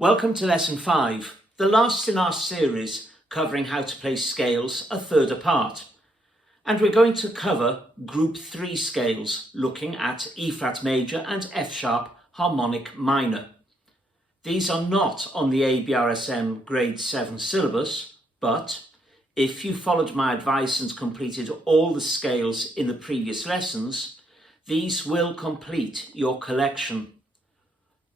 Welcome to Lesson 5, the last in our series covering how to play scales a third apart. And we're going to cover Group 3 scales, looking at E flat major and F sharp harmonic minor. These are not on the ABRSM Grade 7 syllabus, but if you followed my advice and completed all the scales in the previous lessons, these will complete your collection.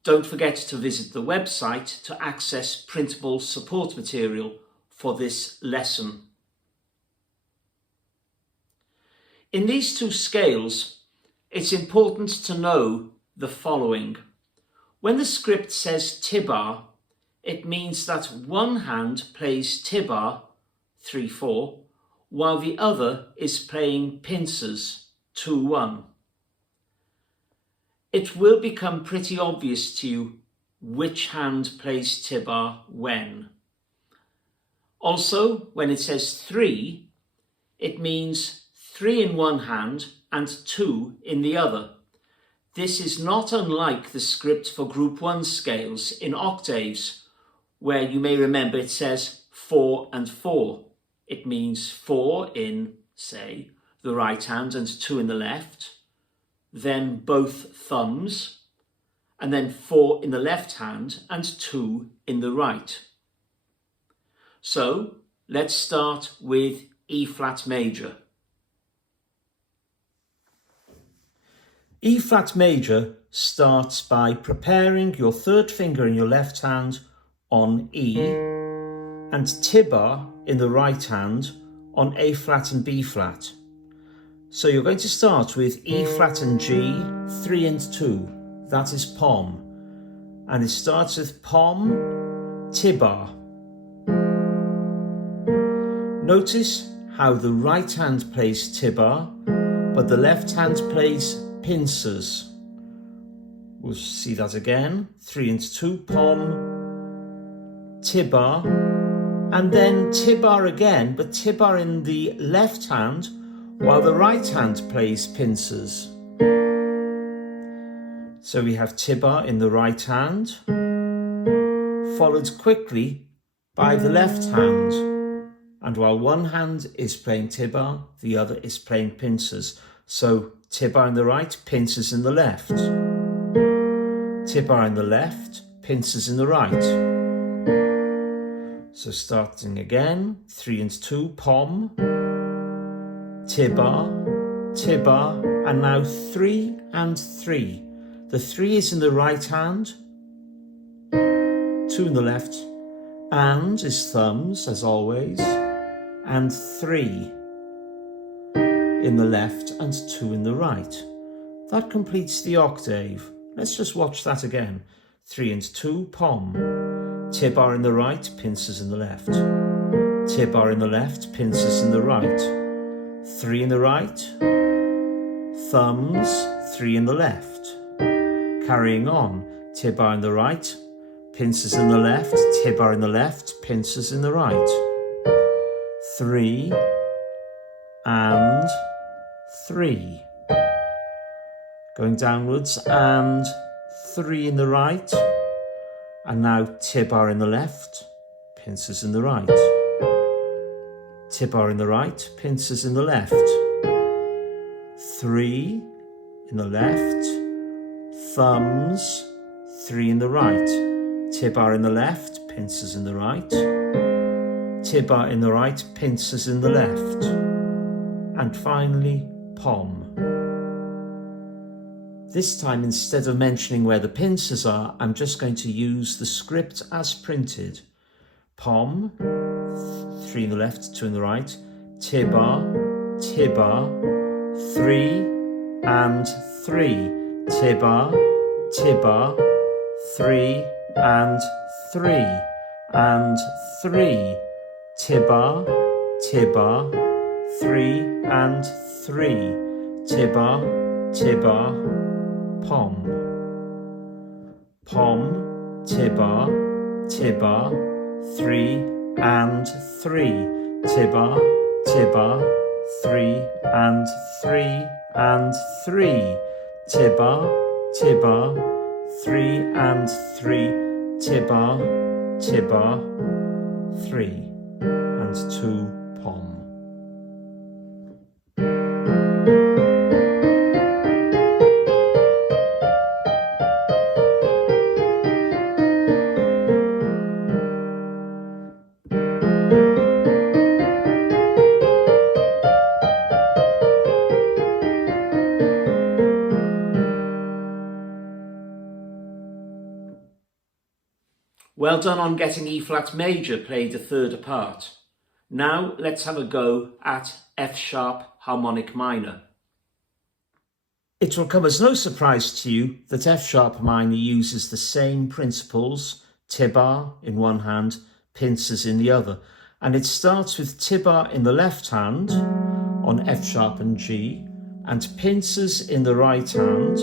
Don't forget to visit the website to access printable support material for this lesson. In these two scales, it's important to know the following. When the script says T-bar, it means that one hand plays T-bar, 3-4, while the other is playing pincers, 2-1. It will become pretty obvious to you which hand plays T-bar when. Also, when it says 3, it means 3 in one hand and 2 in the other. This is not unlike the script for Group 1 scales in octaves, where you may remember it says 4 and 4. It means 4 in, say, the right hand and 2 in the left, then both thumbs, and then 4 in the left hand and 2 in the right. So let's start with E flat major. E flat major starts by preparing your third finger in your left hand on E and T-bar in the right hand on A flat and B flat. So you're going to start with E flat and G, 3 and 2, that is pom. And it starts with pom, T-bar. Notice how the right hand plays T-bar, but the left hand plays pincers. We'll see that again, 3 and 2, pom, T-bar, and then T-bar again, but T-bar in the left hand, while the right hand plays pincers. So we have T-bar in the right hand, followed quickly by the left hand. And while one hand is playing T-bar, the other is playing pincers. So T-bar in the right, pincers in the left. T-bar in the left, pincers in the right. So starting again, 3 and 2, pom, T-bar, T-bar, and now 3 and 3. The 3 is in the right hand, 2 in the left, and is thumbs as always, and 3 in the left and 2 in the right. That completes the octave. Let's just watch that again. 3 and 2, pom, T-bar in the right, pincers in the left. T-bar in the left, pincers in the right. 3 in the right, thumbs, 3 in the left. Carrying on, T-bar in the right, pincers in the left, T-bar in the left, pincers in the right. 3 and 3. Going downwards, and 3 in the right, and now T-bar in the left, pincers in the right. T-bar in the right, pincers in the left. 3 in the left, thumbs, 3 in the right. T-bar in the left, pincers in the right. T-bar in the right, pincers in the left. And finally, pom. This time, instead of mentioning where the pincers are, I'm just going to use the script as printed. Pom, 3 in the left, 2 in the right, T-bar, T-bar, 3 and 3, T-bar, T-bar, 3 and 3, and 3, T-bar, T-bar, 3 and 3, T-bar, T-bar, pom. Pom, T-bar, T-bar, 3 and 3, T-bar, T-bar, 3 and 3 and 3, T-bar, T-bar, 3 and 3, Tibar, Tibar, 3 and 2 pom. Well done on getting E-flat major played a third apart. Now let's have a go at F-sharp harmonic minor. It will come as no surprise to you that F-sharp minor uses the same principles, tibar in one hand, pincers in the other, and it starts with tibar in the left hand on F-sharp and G, and pincers in the right hand,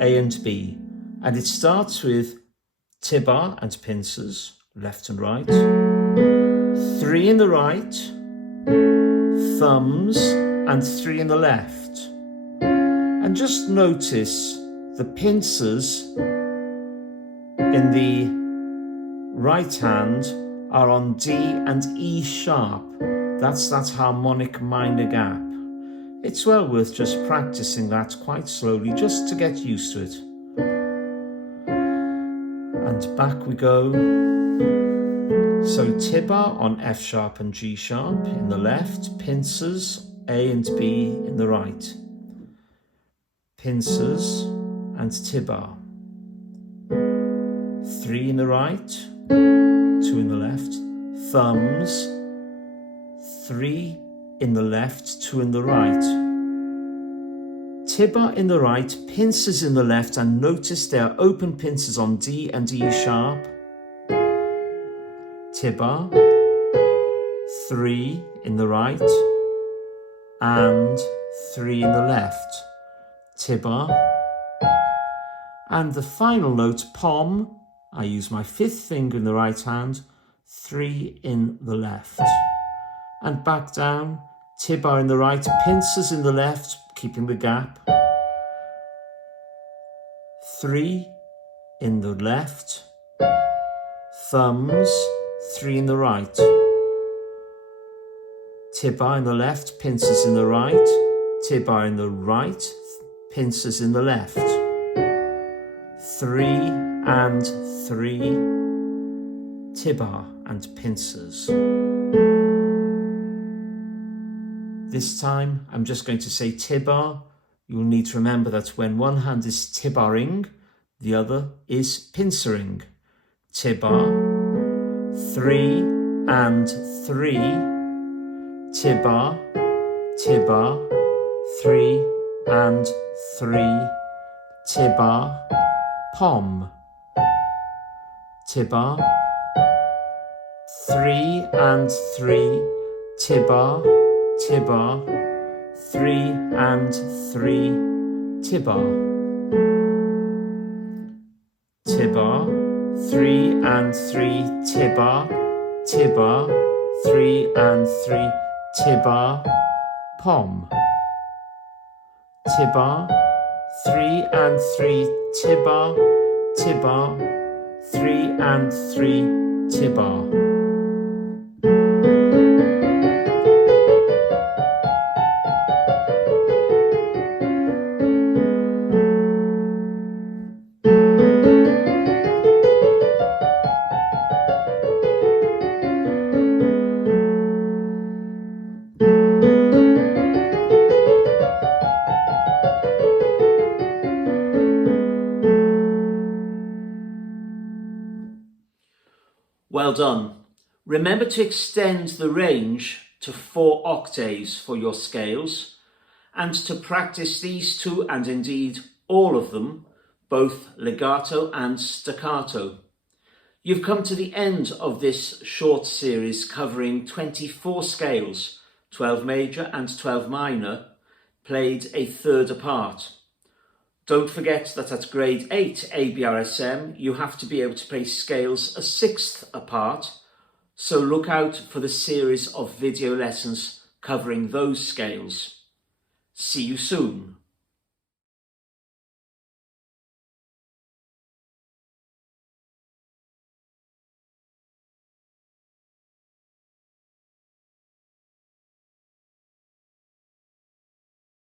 A and B, and it starts with tibar and pincers, left and right, 3 in the right, thumbs and 3 in the left. And just notice the pincers in the right hand are on D and E sharp. That's that harmonic minor gap. It's well worth just practicing that quite slowly just to get used to it. And back we go. So tibar on F sharp and G sharp in the left, pincers A and B in the right. Pincers and tibar. 3 in the right, 2 in the left, thumbs, 3 in the left, 2 in the right. Tibar in the right, pincers in the left, and notice there are open pincers on D and E sharp. Tibar, 3 in the right, and 3 in the left. Tibar, and the final note, pom, I use my 5th finger in the right hand, 3 in the left. And back down, tibar in the right, pincers in the left, keeping the gap, 3 in the left, thumbs, 3 in the right, tibar in the left, pincers in the right, tibar in the right, pincers in the left, 3 and 3, tibar and pincers. This time I'm just going to say tibar. You'll need to remember that when one hand is tibaring, the other is pincering. Tibar, 3 and 3, tibar, tibar, 3 and 3, tibar, pom, tibar, 3 and 3, tibar, tibar, 3 and 3, tibar, tibar, 3 and 3, tibar, tibar, 3 and 3, tibar, pom, tibar, 3 and 3, tibar, tibar, 3 and 3, tibar. Well done. Remember to extend the range to 4 octaves for your scales, and to practice these two, and indeed all of them, both legato and staccato. You've come to the end of this short series covering 24 scales, 12 major and 12 minor, played a third apart. Don't forget that at grade 8 ABRSM, you have to be able to play scales a sixth apart, so look out for the series of video lessons covering those scales. See you soon.